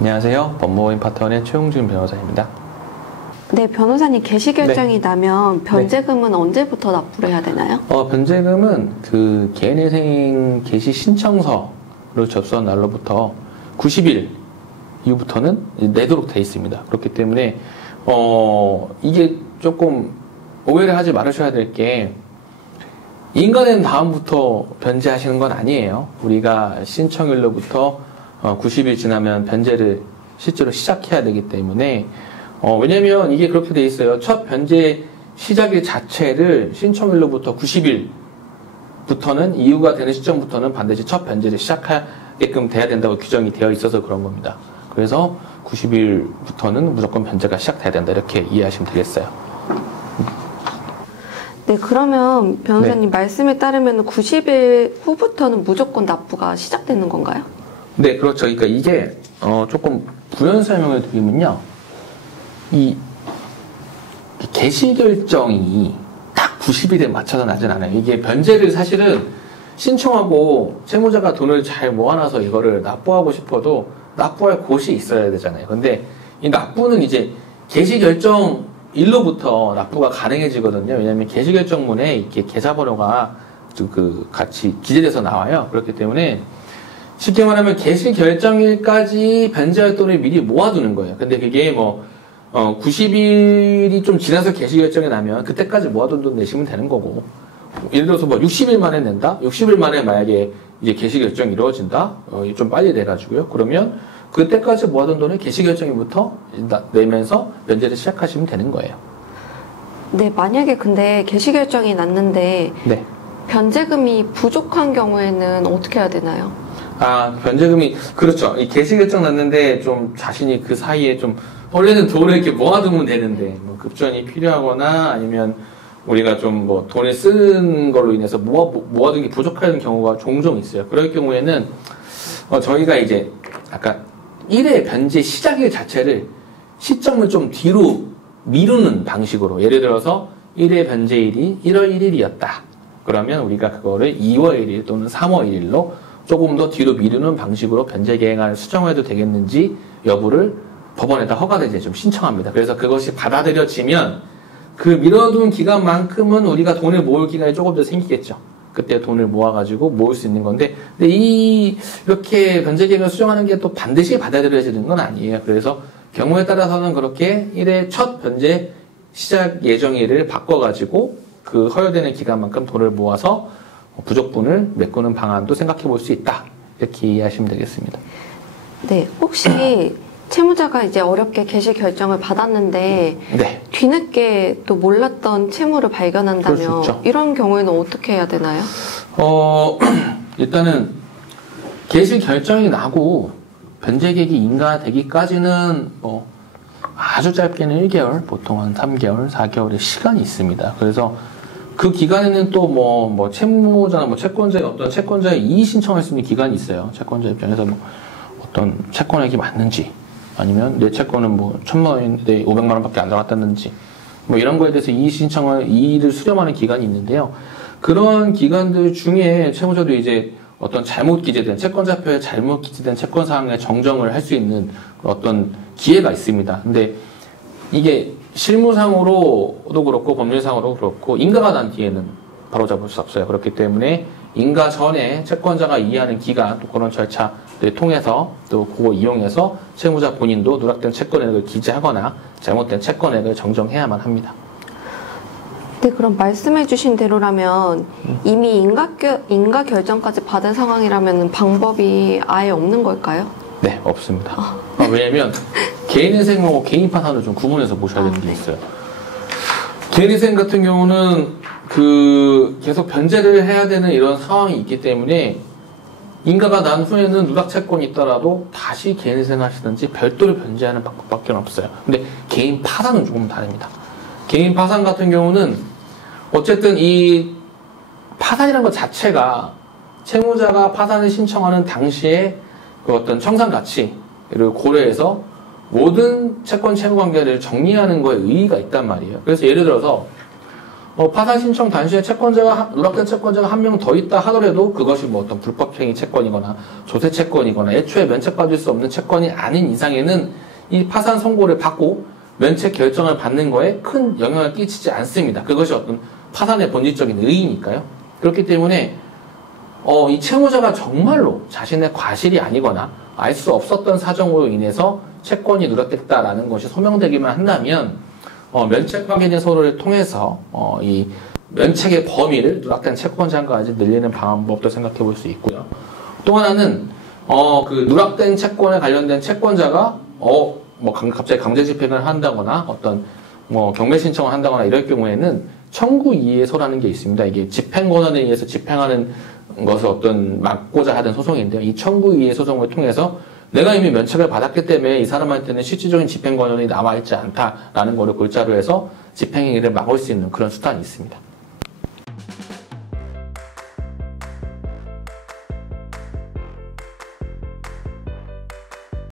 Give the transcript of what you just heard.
안녕하세요. 법무법인 파트너의 최용준 변호사입니다. 네, 변호사님 개시 결정이 나면 변제금은 언제부터 납부를 해야 되나요? 변제금은 그 개인회생 개시 신청서를 접수한 날로부터 90일 이후부터는 내도록 되어 있습니다. 그렇기 때문에 이게 조금 오해를 하지 말으셔야 될 게 인가된 다음부터 변제하시는 건 아니에요. 우리가 신청일로부터 90일 지나면 변제를 실제로 시작해야 되기 때문에 왜냐면 이게 그렇게 돼 있어요. 첫 변제 시작일 자체를 신청일로부터 90일부터는 이유가 되는 시점부터는 반드시 첫 변제를 시작하게끔 돼야 된다고 규정이 되어 있어서 그런 겁니다. 그래서 90일부터는 무조건 변제가 시작돼야 된다 이렇게 이해하시면 되겠어요. 네, 그러면 변호사님 말씀에 따르면 90일 후부터는 무조건 납부가 시작되는 건가요? 네, 그렇죠. 그러니까 이게 조금 부연 설명을 드리면요. 이 개시 결정이 딱 90일에 맞춰서 나진 않아요. 이게 변제를 사실은 신청하고 채무자가 돈을 잘 모아놔서 이거를 납부하고 싶어도 납부할 곳이 있어야 되잖아요. 근데 이 납부는 이제 개시 결정 일로부터 납부가 가능해지거든요. 왜냐하면 개시 결정문에 이렇게 계좌번호가 같이 기재돼서 나와요. 그렇기 때문에 쉽게 말하면 개시 결정일까지 변제할 돈을 미리 모아두는 거예요. 근데 그게 90일이 좀 지나서 개시 결정이 나면 그때까지 모아둔 돈 내시면 되는 거고, 예를 들어서 60일 만에 낸다? 60일 만에 만약에 이제 개시 결정이 이루어진다? 좀 빨리 내가지고요. 그러면 그때까지 모아둔 돈을 개시 결정일부터 내면서 변제를 시작하시면 되는 거예요. 네, 만약에 근데 개시 결정이 났는데 네. 변제금이 부족한 경우에는 어떻게 해야 되나요? 변제금이, 그렇죠. 이 개시 결정 났는데 좀 자신이 그 사이에 좀, 원래는 돈을 이렇게 모아두면 되는데, 급전이 필요하거나 아니면 우리가 좀 돈을 쓴 걸로 인해서 모아둔 게 부족한 경우가 종종 있어요. 그럴 경우에는, 저희가 이제, 아까 1회 변제 시작일 자체를 시점을 좀 뒤로 미루는 방식으로, 예를 들어서 1회 변제일이 1월 1일이었다. 그러면 우리가 그거를 2월 1일 또는 3월 1일로 조금 더 뒤로 미루는 방식으로 변제 계획안을 수정해도 되겠는지 여부를 법원에다 허가를 좀 신청합니다. 그래서 그것이 받아들여지면 그 미뤄둔 기간만큼은 우리가 돈을 모을 기간이 조금 더 생기겠죠. 그때 돈을 모아가지고 모을 수 있는 건데, 근데 이렇게 변제 계획을 수정하는 게 또 반드시 받아들여지는 건 아니에요. 그래서 경우에 따라서는 그렇게 1회 첫 변제 시작 예정일을 바꿔가지고 그 허용되는 기간만큼 돈을 모아서 부족분을 메꾸는 방안도 생각해 볼 수 있다. 이렇게 이해하시면 되겠습니다. 네, 혹시 채무자가 이제 어렵게 개시 결정을 받았는데 뒤늦게 또 몰랐던 채무를 발견한다면 이런 경우에는 어떻게 해야 되나요? 일단은 개시 결정이 나고 변제 계획이 인가되기까지는 아주 짧게는 1개월, 보통 한 3개월, 4개월의 시간이 있습니다. 그래서 그 기간에는 또 채무자나 채권자의 어떤 채권자의 이의 신청할 수 있는 기간이 있어요. 채권자 입장에서 어떤 채권액이 맞는지, 아니면 내 채권은 1,000만 원인데 500만 원밖에 안 들어갔다는지, 이런 거에 대해서 이의를 수렴하는 기간이 있는데요. 그런 기간들 중에 채무자도 이제 어떤 잘못 기재된 채권자표에 잘못 기재된 채권 사항의 정정을 할 수 있는 어떤 기회가 있습니다. 근데 이게 실무상으로도 그렇고 법률상으로도 그렇고 인가가 난 뒤에는 바로잡을 수 없어요. 그렇기 때문에 인가 전에 채권자가 이해하는 기간, 또 그런 절차를 통해서 또 그거 이용해서 채무자 본인도 누락된 채권액을 기재하거나 잘못된 채권액을 정정해야만 합니다. 네, 그럼 말씀해주신 대로라면 이미 인가 결정까지 받은 상황이라면 방법이 아예 없는 걸까요? 네, 없습니다. 왜냐면 개인회생하고 개인파산을 좀 구분해서 보셔야 되는 게 있어요. 개인회생 같은 경우는 계속 변제를 해야 되는 이런 상황이 있기 때문에 인가가 난 후에는 누락채권이 있더라도 다시 개인회생 하시든지 별도로 변제하는 방법밖에 없어요. 근데 개인 파산은 조금 다릅니다. 개인 파산 같은 경우는 어쨌든 이 파산이라는 것 자체가 채무자가 파산을 신청하는 당시에 그 어떤 청산 가치를 고려해서 모든 채권 채무 관계를 정리하는 거에 의의가 있단 말이에요. 그래서 예를 들어서 파산 신청 단시에 누락된 채권자가 한 명 더 있다 하더라도 그것이 뭐 어떤 불법행위 채권이거나 조세 채권이거나 애초에 면책받을 수 없는 채권이 아닌 이상에는 이 파산 선고를 받고 면책 결정을 받는 거에 큰 영향을 끼치지 않습니다. 그것이 어떤 파산의 본질적인 의의니까요. 그렇기 때문에 이 채무자가 정말로 자신의 과실이 아니거나 알 수 없었던 사정으로 인해서 채권이 누락됐다라는 것이 소명되기만 한다면 면책 확인의 서류를 통해서 이 면책의 범위를 누락된 채권자까지 늘리는 방법도 생각해 볼 수 있고요. 또 하나는 그 누락된 채권에 관련된 채권자가 갑자기 강제 집행을 한다거나 어떤 경매 신청을 한다거나 이럴 경우에는 청구 이의소라는 게 있습니다. 이게 집행 권한에 의해서 집행하는 것을 막고자 하던 소송인데요. 이 청구 이의 소송을 통해서 내가 이미 면책을 받았기 때문에 이 사람한테는 실질적인 집행 권한이 남아있지 않다라는 것을 골자로 해서 집행행위를 막을 수 있는 그런 수단이 있습니다.